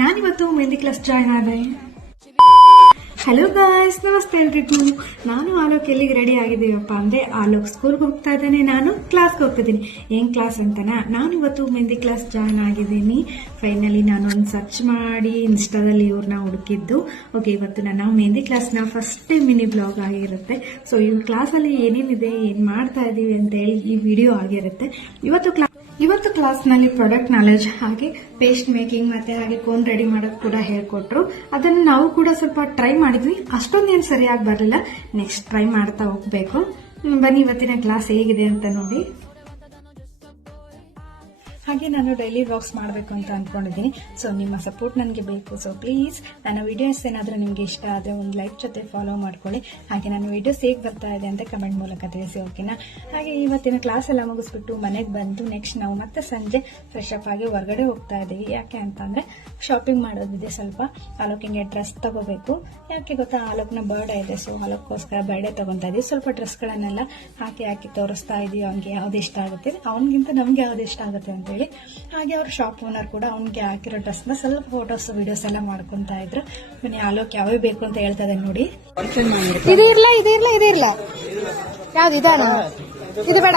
ನಾನಿವತ್ತು mehndi class join ಆದೆ. Hello guys, ನಮಸ್ತೆ ಎಲ್ರಿಗೂ. ನಾನು ಆಲೋಕ್ ಎಲ್ಲಿಗೆ ರೆಡಿ ಆಗಿದ್ದೀವಪ್ಪ ಅಂದ್ರೆ ಆಲೋಕ್ ಸ್ಕೂಲ್ಗೆ ಹೋಗ್ತಾ ಇದ್ದಾನೆ, ನಾನು ಕ್ಲಾಸ್ಗೆ ಹೋಗ್ತಿದ್ದೀನಿ. ಏನ್ ಕ್ಲಾಸ್ ಅಂತನಾ, ನಾನು ಇವತ್ತು ಮೆಹಂದಿ ಕ್ಲಾಸ್ ಜಾಯ್ನ್ ಆಗಿದ್ದೀನಿ. ಫೈನಲಿ ನಾನು ಒಂದು ಸರ್ಚ್ ಮಾಡಿ ಇನ್ಸ್ಟಾದಲ್ಲಿ ಇವ್ರನ್ನ ಹುಡುಕಿದ್ದು. ಓಕೆ, ಇವತ್ತು ನನ್ನ ಮೆಹಂದಿ ಕ್ಲಾಸ್ನ ಫಸ್ಟ್ ಮಿನಿ ಬ್ಲಾಗ್ ಆಗಿರುತ್ತೆ. ಸೊ ಈ ಕ್ಲಾಸಲ್ಲಿ ಏನೇನಿದೆ, ಏನ್ ಮಾಡ್ತಾ ಇದೀವಿ ಅಂತ ಹೇಳಿ ಈ ವಿಡಿಯೋ ಆಗಿರುತ್ತೆ. ಇವತ್ತು ಕ್ಲಾಸ್ನಲ್ಲಿ ಪ್ರಾಡಕ್ಟ್ ನಾಲೆಜ್, ಹಾಗೆ ಪೇಸ್ಟ್ ಮೇಕಿಂಗ್ ಮತ್ತೆ ಹಾಗೆ ಕೋನ್ ರೆಡಿ ಮಾಡೋದು ಕೂಡ ಹೇಳ್ಕೊಟ್ರು. ಅದನ್ನು ನಾವು ಕೂಡ ಸ್ವಲ್ಪ ಟ್ರೈ ಮಾಡಿದ್ವಿ. ಅಷ್ಟೊಂದೇನು ಸರಿಯಾಗಿ ಬರಲಿಲ್ಲ. ನೆಕ್ಸ್ಟ್ ಟ್ರೈ ಮಾಡ್ತಾ ಹೋಗ್ಬೇಕು. ಬನ್ನಿ ಇವತ್ತಿನ ಕ್ಲಾಸ್ ಹೇಗಿದೆ ಅಂತ ನೋಡಿ. ಹಾಗೆ ನಾನು ಡೈಲಿ ವ್ಲಾಗ್ಸ್ ಮಾಡಬೇಕು ಅಂತ ಅನ್ಕೊಂಡಿದ್ದೀನಿ. ಸೊ ನಿಮ್ಮ ಸಪೋರ್ಟ್ ನನಗೆ ಬೇಕು. ಸೊ ಪ್ಲೀಸ್ ನನ್ನ ವಿಡಿಯೋಸ್ ಏನಾದರೂ ನಿಮಗೆ ಇಷ್ಟ ಆದರೆ ಒಂದು ಲೈಕ್ ಜೊತೆ ಫಾಲೋ ಮಾಡ್ಕೊಳ್ಳಿ. ಹಾಗೆ ನನ್ನ ವಿಡಿಯೋಸ್ ಹೇಗೆ ಬರ್ತಾ ಇದೆ ಅಂತ ಕಮೆಂಟ್ ಮೂಲಕ ತಿಳಿಸಿ, ಓಕೆನಾ? ಹಾಗೆ ಇವತ್ತಿನ ಕ್ಲಾಸ್ ಎಲ್ಲ ಮುಗಿಸ್ಬಿಟ್ಟು ಮನೆಗೆ ಬಂದು ನೆಕ್ಸ್ಟ್ ನಾವು ಮತ್ತೆ ಸಂಜೆ ಫ್ರೆಶ್ ಅಪ್ ಆಗಿ ಹೊರಗಡೆ ಹೋಗ್ತಾ ಇದ್ದೀವಿ. ಯಾಕೆ ಅಂತಂದ್ರೆ ಶಾಪಿಂಗ್ ಮಾಡೋದಿದೆ ಸ್ವಲ್ಪ. ಆಲೋಕಿಗೆ ಡ್ರೆಸ್ ತಗೋಬೇಕು. ಯಾಕೆ ಗೊತ್ತಾ, ಆಲೋಕ್ನ ಬರ್ಡೇ ಇದೆ. ಸೊ ಆಲೋಕ್ಕೋಸ್ಕರ ಬರ್ಡೇ ತಗೊಂತಾ ಇದೀವಿ. ಸ್ವಲ್ಪ ಡ್ರೆಸ್ಗಳನ್ನೆಲ್ಲ ಹಾಕಿ ತೋರಿಸ್ತಾ ಇದೀವಿ. ಅವ್ನಿಗೆ ಯಾವ್ದು ಇಷ್ಟ ಆಗುತ್ತೆ, ಅವನಿಗಿಂತ ನಮ್ಗೆ ಯಾವ್ದು ಇಷ್ಟ ಆಗುತ್ತೆ ಅಂತ ಹೇಳಿ. ಹಾಗೆ ಅವ್ರ ಶಾಪ್ ಓನರ್ ಕೂಡ ಅವ್ನಿಗೆ ಹಾಕಿರೋ ಡ್ರೆಸ್ನ ಸ್ವಲ್ಪ ಫೋಟೋಸ್ ವಿಡಿಯೋಸ್ ಎಲ್ಲ ಮಾಡ್ಕೊಂತ ಇದ್ರು. ಬನ್ನಿ ಆಲೋಕ್ ಯಾವೇ ಬೇಕು ಅಂತ ಹೇಳ್ತಾ ಇದ್ದಾನೆ ನೋಡಿ. ಇದಿರ್ಲ ಯಾವ್ದು ಇದಾನ, ಇದು ಬೇಡ,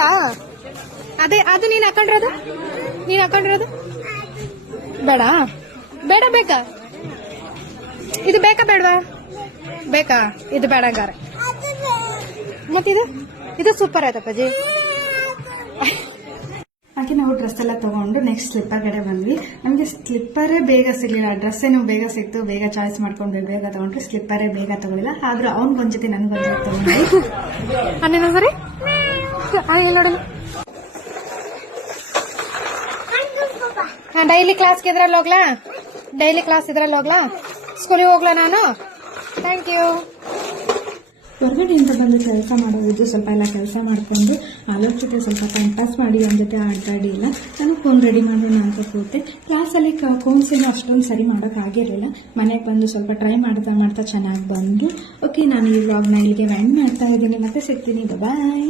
ಅದೇ ಅದು ನೀನ್ ಹಾಕೊಂಡಿರೋದು ಬೇಡ ಬೇಡ, ಬೇಕಾ ಇದು, ಬೇಕಾ ಬೇಡವಾ, ಬೇಕಾ ಇದು ಬೇಡ ಹಂಗಾರೆ. ಮತ್ತಿದು ಇದು ಸೂಪರ್ ಆಯ್ತಪ್ಪಾಜಿ. ಹಾಗೆ ನಾವು ಡ್ರೆಸ್ ಎಲ್ಲ ತಗೊಂಡು ನೆಕ್ಸ್ಟ್ ಸ್ಲಿಪ್ಪರ್ ಕಡೆ ಬಂದ್ವಿ. ನಮಗೆ ಸ್ಲಿಪ್ಪರೇ ಬೇಗ ಸಿಗ್ಲಿಲ್ಲ. ಡ್ರೆಸ್ ಏನೋ ಬೇಗ ಸಿಕ್ತು, ಬೇಗ ಚಾಯ್ಸ್ ಮಾಡ್ಕೊಂಡು ಬೇಗ ತಗೊಂಡ್ರೆ ಸ್ಲಿಪ್ಪರೇ ಬೇಗ ತಗೊಳ್ಳಿಲ್ಲ. ಆದ್ರೂ ಅವ್ನಿಗೊಂದ್ ಜೊತೆ ನನ್ಗೊಂದ್ ತಗೊಂಡ್ವಿ. ಅನ್ನೇನೋ ಸರಿ ನೋಡಲ್ಲ. ಡೈಲಿ ಕ್ಲಾಸ್ಗೆ ಇದ್ರಲ್ಲಿ ಹೋಗ್ಲಾ, ಸ್ಕೂಲಿಗೆ ಹೋಗ್ಲಾ ನಾನು? Thank you. ಹೊರಗಡೆಯಿಂದ ಬಂದು ಕೆಲಸ ಮಾಡೋದು, ಸ್ವಲ್ಪ ಎಲ್ಲ ಕೆಲಸ ಮಾಡ್ಕೊಂಡು ಆಲೋಕ್ ಜೊತೆ ಸ್ವಲ್ಪ ಟೈಮ್ ಪಾಸ್ ಮಾಡಿ ಅವನ ಜೊತೆ ಆಡ್ತಾಡಿ ಇಲ್ಲ. ನಾನು ಫೋನ್ ರೆಡಿ ಮಾಡೋಣ ಅಂತ ಕೂತೆ. ಕ್ಲಾಸಲ್ಲಿ ಕೋನ್ಸ್ ಏನು ಅಷ್ಟೊಂದು ಸರಿ ಮಾಡೋಕ್ಕಾಗಿರಲಿಲ್ಲ. ಮನೆಗೆ ಬಂದು ಸ್ವಲ್ಪ ಟ್ರೈ ಮಾಡ್ತಾ ಚೆನ್ನಾಗಿ ಬಂದು. ಓಕೆ, ನಾನು ಈ ವ್ಲಾಗ್ನ ಇಲ್ಲಿಗೆ ಎಂಡ್ ಮಾಡ್ತಾ ಇದ್ದೀನಿ. ಮತ್ತೆ ಸಿಗ್ತೀನಿ. ಬಾಯ್.